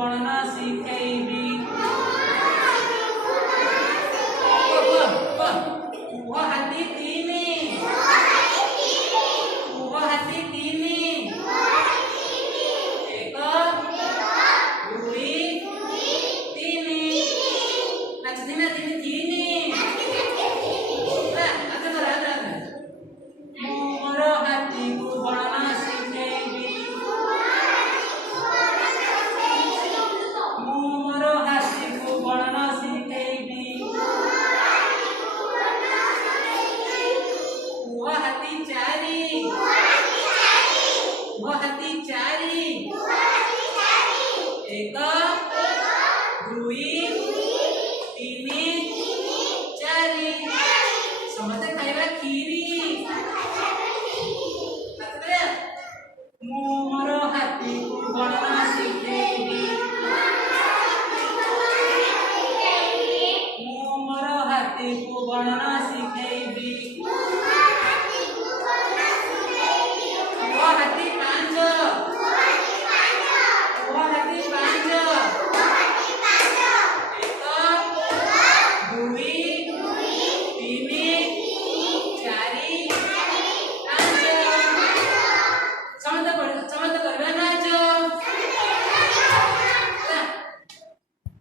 गणना शिखेबी पुह हाथी तीनी पुह हाथी तीनी एक दुई तीनी नाचती ना तीनी तीनी मोर हाथी को गणना शिखेबी मोर हाथी को गणना शिखेबी पुह हाथी चारी पुह हाथी चारी एक दुई तीनी चारी समझते खाइबा खीरी मोर